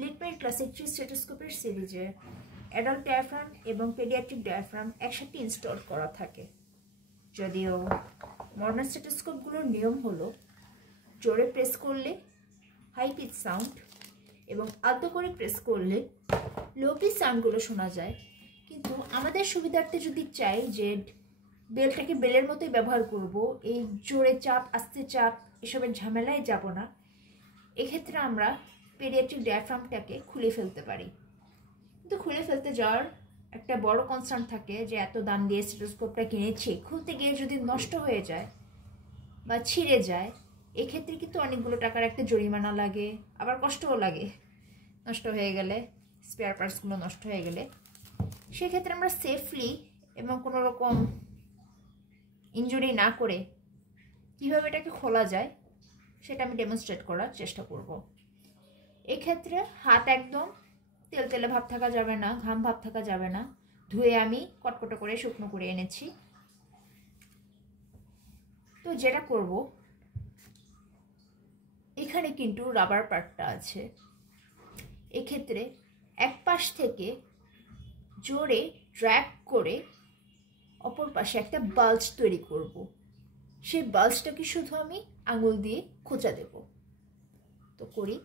লিটমেড classic 3 স্টেথোস্কোপের সিরিজে adult diaphragm এবং paediatric diaphragm একসাথে ইনস্টল করা থাকে। যদিও মডার্ন স্টেথোস্কোপগুলোর নিয়ম হলো জোরে প্রেস করলে হাই পিচ সাউন্ড এবং আলতো করে প্রেস করলে লো পিচ সাউন্ডগুলো শোনা যায়। কিন্তু আমাদের সুবিধার্থে যদি চাই যে বেলটাকে বেলের মতোই ব্যবহার করব, এই জোরে চাপ আস্তে চাপ এসবের ঝামেলায় যাব না, এক্ষেত্রে আমরা পেডিয়াট্রিক ডায়াফ্রামটাকে খুলে ফেলতে পারি। কিন্তু খুলে ফেলতে যাওয়ার একটা বড় কনসার্ন থাকে যে এত দাম দিয়ে স্টেথোস্কোপটা কিনেছি, খুলতে গিয়ে যদি নষ্ট হয়ে যায় বা ছিঁড়ে যায়, এক্ষেত্রে কিন্তু অনেকগুলো টাকার একটা জরিমানা লাগে, আবার কষ্টও লাগে নষ্ট হয়ে গেলে, স্পেয়ার পার্টসগুলো নষ্ট হয়ে গেলে। সেক্ষেত্রে আমরা সেফলি এবং কোনো রকম ইনজুরি না করে কীভাবে এটাকে খোলা যায় সেটা আমি ডেমনস্ট্রেট করার চেষ্টা করব। এক্ষেত্রে হাত একদম তেলতেলে ভাব থাকা যাবে না, ঘাম ভাব থাকা যাবে না। ধুয়ে আমি কটকটো করে শুকনো করে এনেছি। তো যেটা করব, এখানে কিন্তু রাবার পার্টটা আছে। এক্ষেত্রে এক পাশ থেকে জোরে ড্র্যাগ করে অপর পাশে একটা বাল্জ তৈরি করব। সেই বাল্জটাকে শুধু আমি আঙুল দিয়ে খোঁচা দেব। তো করি,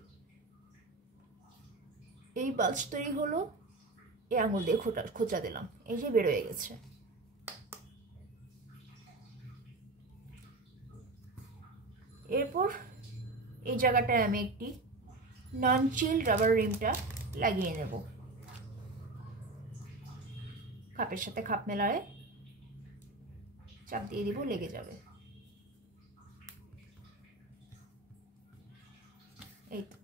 এই বাল্জ তৈরি হলো, এই আঙুল দিয়ে খোঁচা দিলাম, এই যে বের হয়ে গেছে। এরপর এই জায়গাটায় আমি একটি নন চিল রাবার রিমটা লাগিয়ে নেব। খাপের সাথে খাপ মেলায় চাপ দিয়ে দিব, লেগে যাবে। এই তো।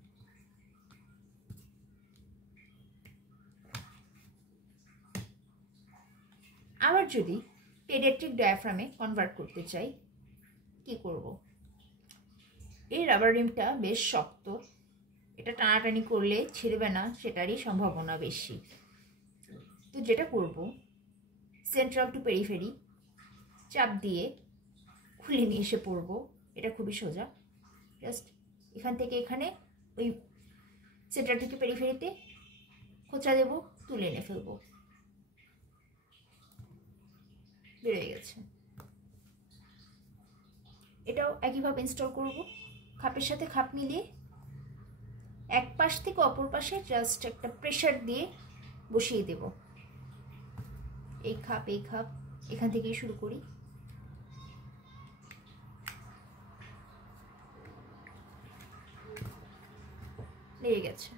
আবার যদি পেডিয়াট্রিক ডায়াফ্রামে কনভার্ট করতে চাই, কি করব? এই রাবার রিমটা বেশ শক্ত, এটা টানাটানি করলে ছিঁড়বে না সেটারই সম্ভাবনা বেশি। তো যেটা করব, সেন্ট্রাল টু পেরিফেরি চাপ দিয়ে খুলে নিয়ে এসে পড়ব। এটা খুবই সোজা, জাস্ট এখান থেকে এখানে ওই সেন্ট্রাল থেকে পেরিফেরিতে খোঁচা দেব, তুলে এনে ফেলবো, বেরিয়ে গেছে। এটাও একইভাবে ইনস্টল করব। খাপের সাথে খাপ মিলিয়ে এক পাশ থেকে অপর পাশে জাস্ট একটা প্রেশার দিয়ে বসিয়ে দেব। এই খাপ এখান থেকেই শুরু করি। লেগে গেছে।